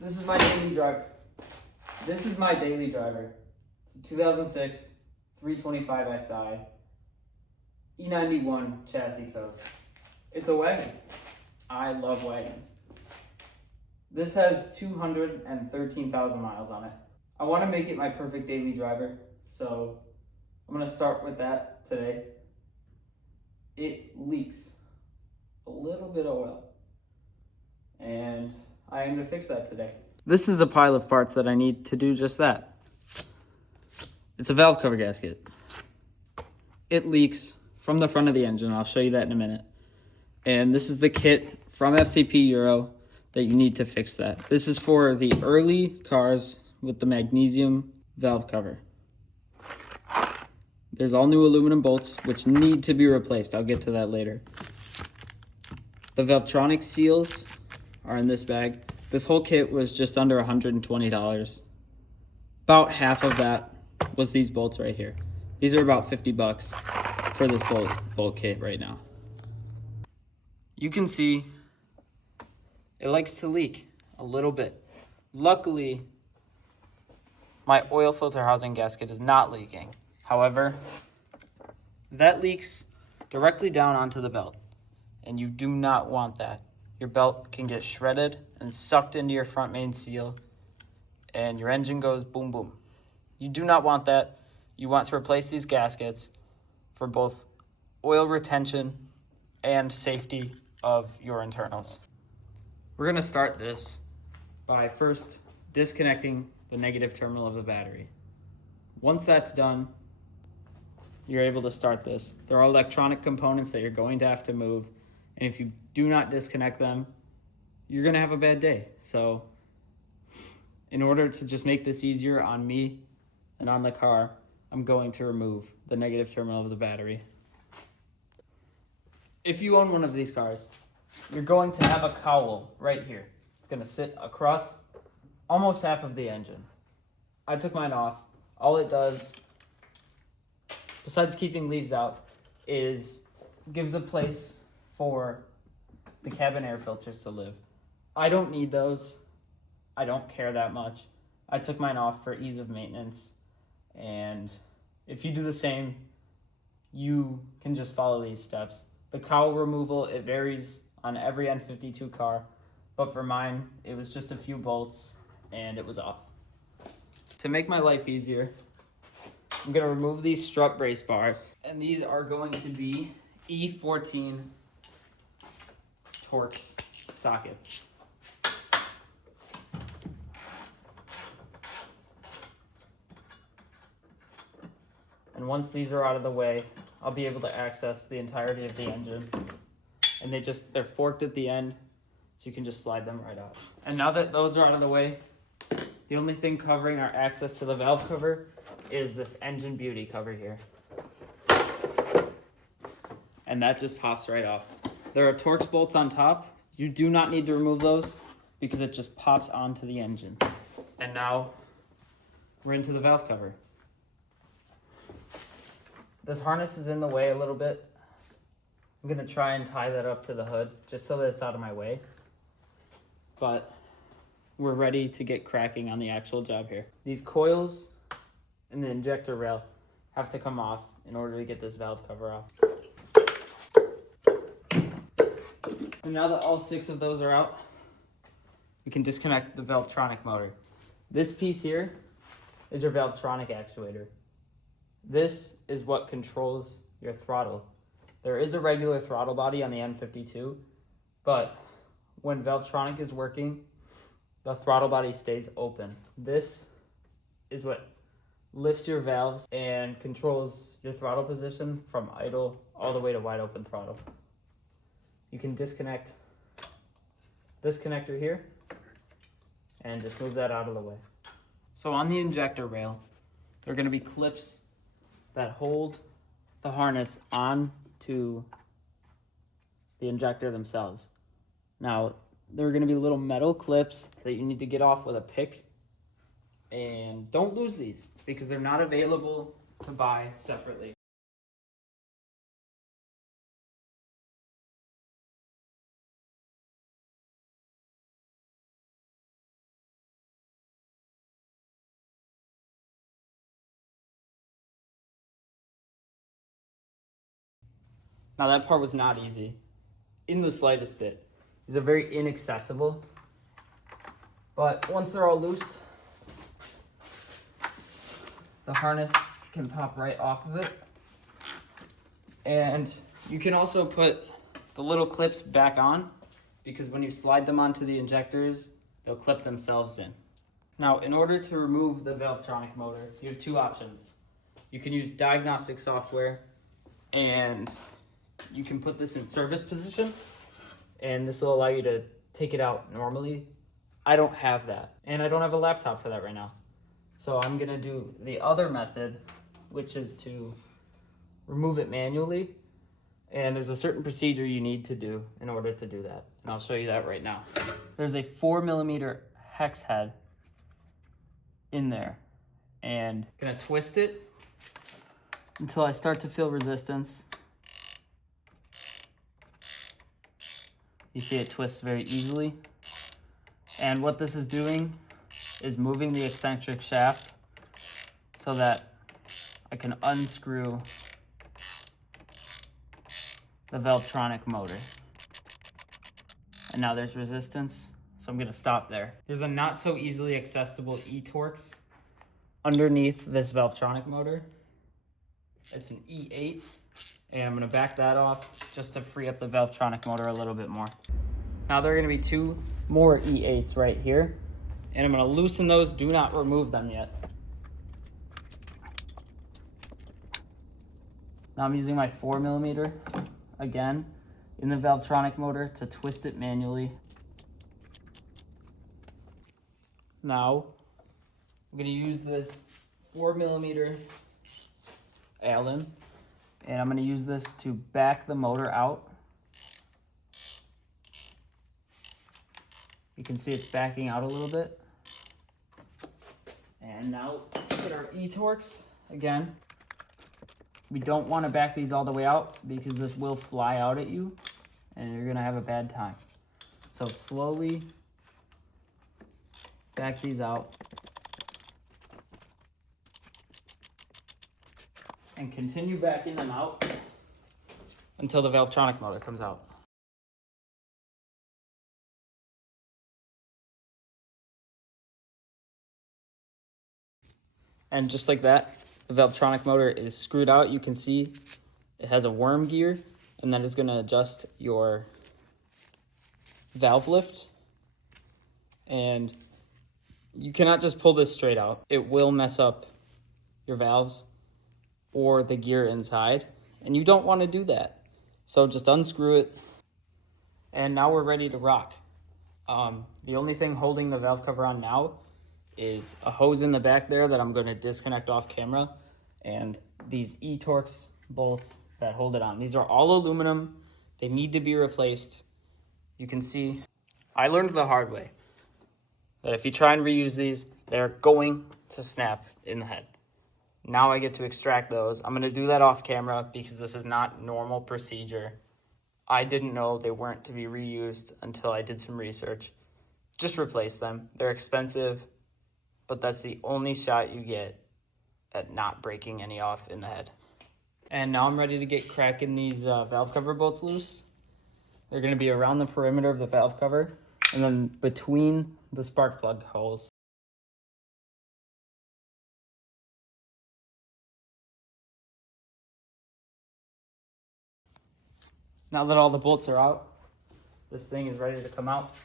This is my daily driver. This is my daily driver. It's a 2006 325xi E91 chassis code. It's a wagon. I love wagons. This has 213,000 miles on it. I want to make it my perfect daily driver, so I'm going to start with that today. It leaks a little bit of oil, and I aim to fix that today. This is a pile of parts that I need to do just that. It's a valve cover gasket. It leaks from the front of the engine. I'll show you that in a minute. And this is the kit from FCP Euro that you need to fix that. This is for the early cars with the magnesium valve cover. There's all new aluminum bolts, which need to be replaced. I'll get to that later. The Valvetronic seals are in this bag. This whole kit was just under $120. About half of that was these bolts right here. These are about 50 bucks for this bolt kit right now. You can see it likes to leak a little bit. Luckily, my oil filter housing gasket is not leaking. However, that leaks directly down onto the belt, and you do not want that. Your belt can get shredded and sucked into your front main seal, and your engine goes boom, boom. You do not want that. You want to replace these gaskets for both oil retention and safety of your internals. We're gonna start this by first disconnecting the negative terminal of the battery. Once that's done, you're able to start this. There are electronic components that you're going to have to move, and if you do not disconnect them, you're gonna have a bad day. So in order to just make this easier on me and on the car, I'm going to remove the negative terminal of the battery. If you own one of these cars, you're going to have a cowl right here. It's gonna sit across almost half of the engine. I took mine off. All it does, besides keeping leaves out, is gives a place for the cabin air filters to live. I don't need those. I don't care that much. I took mine off for ease of maintenance, and if you do the same, you can just follow these steps. The cowl removal, it varies on every N52 car, but for mine, it was just a few bolts and it was off. To make my life easier, I'm gonna remove these strut brace bars, and these are going to be E14 Torx sockets. And once these are out of the way, I'll be able to access the entirety of the engine. And they're forked at the end, so you can just slide them right out. And now that those are out of the way, the only thing covering our access to the valve cover is this engine beauty cover here. And that just pops right off. There are Torx bolts on top. You do not need to remove those because it just pops onto the engine. And now we're into the valve cover. This harness is in the way a little bit. I'm gonna try and tie that up to the hood just so that it's out of my way. But we're ready to get cracking on the actual job here. These coils and the injector rail have to come off in order to get this valve cover off. And now that all 6 of those are out, we can disconnect the Valvetronic motor. This piece here is your Valvetronic actuator. This is what controls your throttle. There is a regular throttle body on the N52, but when Valvetronic is working, the throttle body stays open. This is what lifts your valves and controls your throttle position from idle all the way to wide open throttle. You can disconnect this connector here and just move that out of the way. So on the injector rail, there are going to be clips that hold the harness on to the injector themselves. Now, there are going to be little metal clips that you need to get off with a pick, and don't lose these because they're not available to buy separately. Now that part was not easy in the slightest bit. These are very inaccessible. But once they're all loose, the harness can pop right off of it. And you can also put the little clips back on, because when you slide them onto the injectors, they'll clip themselves in. Now, in order to remove the Valvetronic motor, you have two options. You can use diagnostic software, and you can put this in service position, and this will allow you to take it out normally. I don't have that, and I don't have a laptop for that right now. So I'm gonna do the other method, which is to remove it manually. And there's a certain procedure you need to do in order to do that. And I'll show you that right now. There's a 4mm hex head in there. And I'm gonna twist it until I start to feel resistance. You see it twists very easily. And what this is doing is moving the eccentric shaft so that I can unscrew the Valvetronic motor. And now there's resistance, so I'm gonna stop there. There's a not so easily accessible E-Torx underneath this Valvetronic motor. It's an E8, and I'm gonna back that off just to free up the Valvetronic motor a little bit more. Now there are gonna be two more E8s right here, and I'm gonna loosen those. Do not remove them yet. Now I'm using my 4mm again in the Valvetronic motor to twist it manually. Now I'm gonna use this 4mm Allen, and I'm gonna use this to back the motor out. You can see it's backing out a little bit. And now let's get our E-Torx again. We don't want to back these all the way out because this will fly out at you and you're going to have a bad time. So slowly back these out and continue backing them out until the Valvetronic motor comes out. And just like that, the Valvetronic motor is screwed out. You can see it has a worm gear, and that is going to adjust your valve lift. And you cannot just pull this straight out. It will mess up your valves or the gear inside, and you don't want to do that. So just unscrew it, and now we're ready to rock. The only thing holding the valve cover on now is a hose in the back there that I'm going to disconnect off camera, and these E-Torx bolts that hold it on. These are all aluminum. They need to be replaced. You can see I learned the hard way that if you try and reuse these, they're going to snap in the head. Now I get to extract those. I'm going to do that off camera because this is not normal procedure. I didn't know they weren't to be reused until I did some research. Just replace them. They're expensive, but that's the only shot you get at not breaking any off in the head. And now I'm ready to get cracking these valve cover bolts loose. They're going to be around the perimeter of the valve cover and then between the spark plug holes. Now that all the bolts are out, this thing is ready to come out.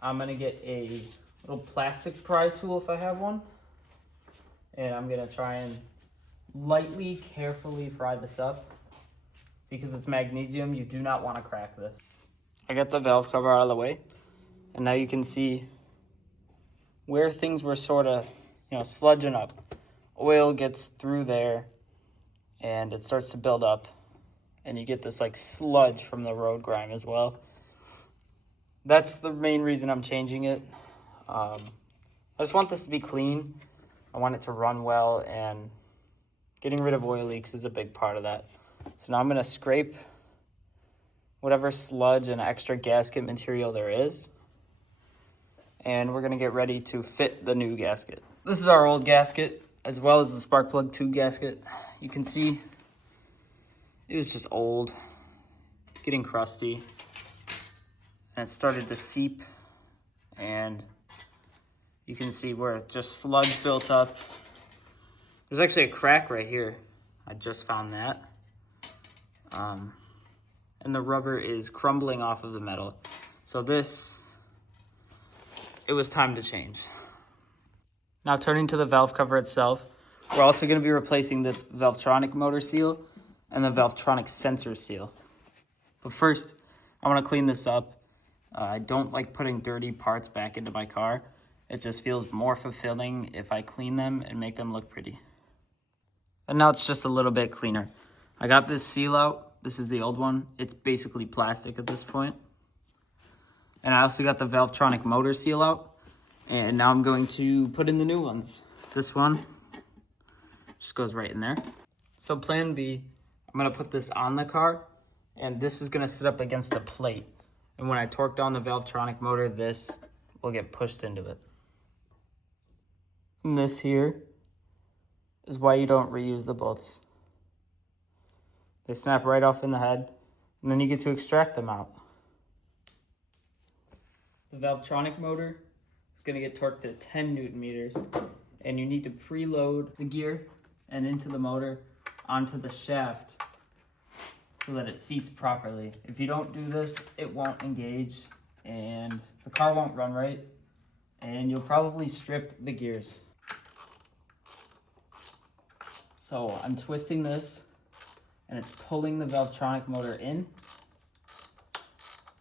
I'm going to get a little plastic pry tool if I have one. And I'm going to try and lightly, carefully pry this up. Because it's magnesium, you do not want to crack this. I got the valve cover out of the way. And now you can see where things were sort of, sludging up. Oil gets through there and it starts to build up. And you get this like sludge from the road grime as well. That's the main reason I'm changing it. I just want this to be clean. I want it to run well, and getting rid of oil leaks is a big part of that. So now I'm going to scrape whatever sludge and extra gasket material there is. And we're going to get ready to fit the new gasket. This is our old gasket, as well as the spark plug tube gasket. You can see it was just old. getting crusty. And it started to seep, and you can see where just sludge built up. There's actually a crack right here. I just found that. And the rubber is crumbling off of the metal. So it was time to change. Now turning to the valve cover itself, we're also going to be replacing this Valvetronic motor seal and the Valvetronic sensor seal. But first, I want to clean this up. I don't like putting dirty parts back into my car. It just feels more fulfilling if I clean them and make them look pretty. And now it's just a little bit cleaner. I got this seal out. This is the old one. It's basically plastic at this point. And I also got the Valvetronic motor seal out. And now I'm going to put in the new ones. This one just goes right in there. So plan B, I'm gonna put this on the car, and this is gonna sit up against a plate. And when I torque down the Valvetronic motor, this will get pushed into it. And this here is why you don't reuse the bolts. They snap right off in the head, and then you get to extract them out. The Valvetronic motor is going to get torqued to 10 Newton meters, and you need to preload the gear and into the motor onto the shaft so that it seats properly. If you don't do this, it won't engage, and the car won't run right, and you'll probably strip the gears. So I'm twisting this, and it's pulling the Valvetronic motor in,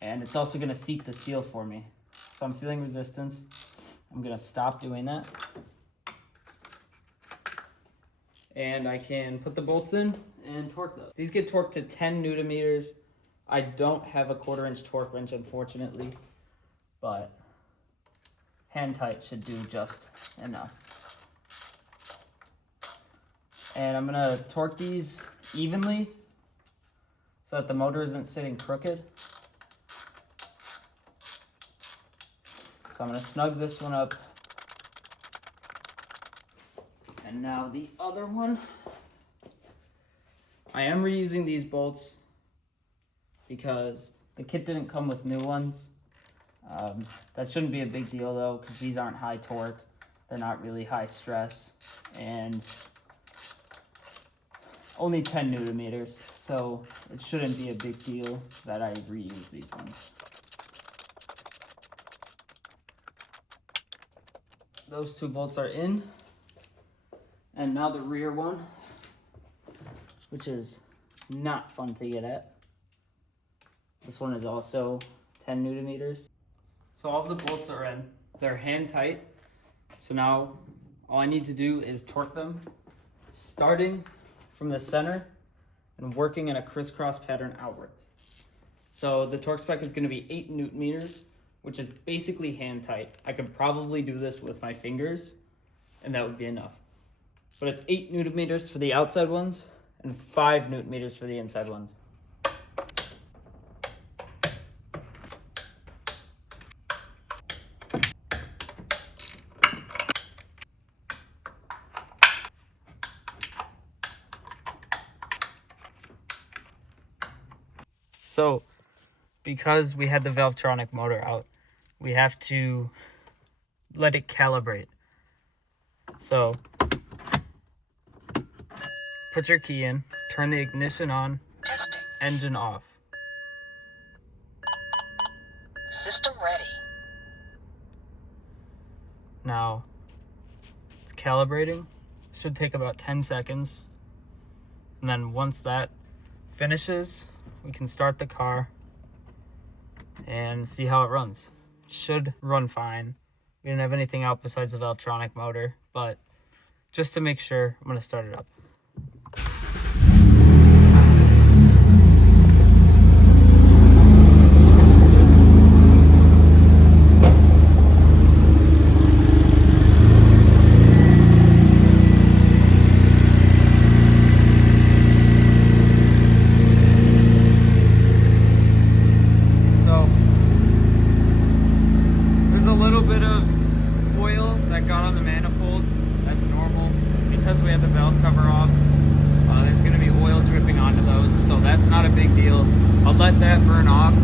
and it's also going to seat the seal for me. So I'm feeling resistance. I'm going to stop doing that, and I can put the bolts in and torque those. These get torqued to 10 Newton meters. I don't have a 1/4 inch torque wrench, unfortunately, but hand tight should do just enough. And I'm gonna torque these evenly so that the motor isn't sitting crooked. So I'm gonna snug this one up. And now the other one. I am reusing these bolts because the kit didn't come with new ones. That shouldn't be a big deal though, because these aren't high torque. They're not really high stress, and only 10 Newton meters, so it shouldn't be a big deal that I reuse these ones. Those two bolts are in, and now the rear one, which is not fun to get at. This one is also 10 Newton meters. So all of the bolts are in. They're hand tight. So now all I need to do is torque them, starting from the center and working in a crisscross pattern outwards. So the torque spec is going to be 8 Newton meters, which is basically hand tight. I could probably do this with my fingers, and that would be enough. But it's 8 Newton meters for the outside ones and 5 Newton meters for the inside ones. So, because we had the Valvetronic motor out, we have to let it calibrate. So, put your key in, turn the ignition on, Testing. engine off. System ready. Now, it's calibrating. Should take about 10 seconds. And then once that finishes, we can start the car and see how it runs. It should run fine. We didn't have anything out besides the Valvetronic motor, but just to make sure, I'm going to start it up. Because we had the valve cover off, there's going to be oil oil dripping onto those, so that's not a big deal. I'll let that burn off,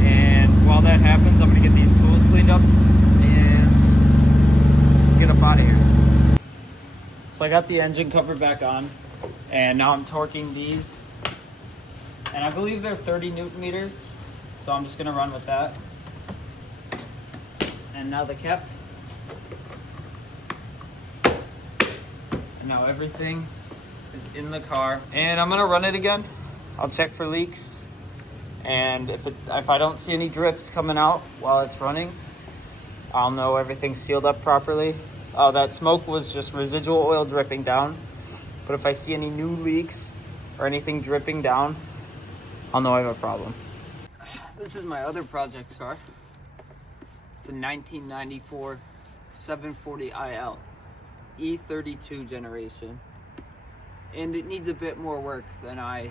and while that happens, I'm gonna get these tools cleaned up and get up out of here. So I got the engine cover back on, and now I'm torquing these, and I believe they're 30 Newton meters, so I'm just gonna run with that. And now the cap. And now everything is in the car, and I'm gonna run it again. I'll check for leaks, and if I don't see any drips coming out while it's running, I'll know everything's sealed up properly. That smoke was just residual oil dripping down, but if I see any new leaks or anything dripping down, I'll know I have a problem. This is my other project car. It's a 1994 740IL. E32 generation, and it needs a bit more work than I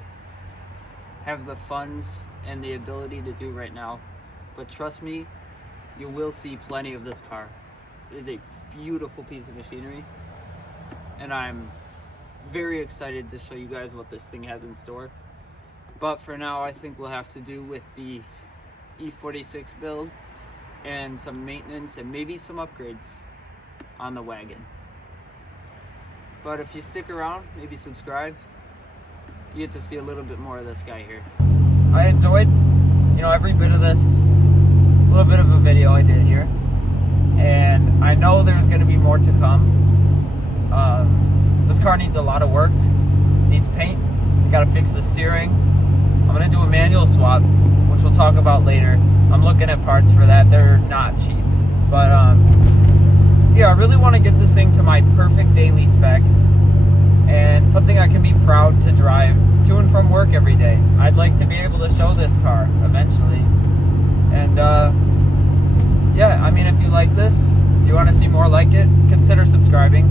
have the funds and the ability to do right now, but trust me, you will see plenty of this car. It is a beautiful piece of machinery, and I'm very excited to show you guys what this thing has in store. But for now, I think we'll have to do with the E46 build and some maintenance and maybe some upgrades on the wagon. But if you stick around, maybe subscribe, you get to see a little bit more of this guy here. I enjoyed, every bit of this little bit of a video I did here. And I know there's gonna be more to come. This car needs a lot of work, needs paint. I gotta fix the steering. I'm gonna do a manual swap, which we'll talk about later. I'm looking at parts for that, they're not cheap. But yeah, I really want to get this thing to my perfect daily spec and something I can be proud to drive to and from work every day. I'd like to be able to show this car eventually. And yeah, I mean, if you like this, you want to see more like it, consider subscribing.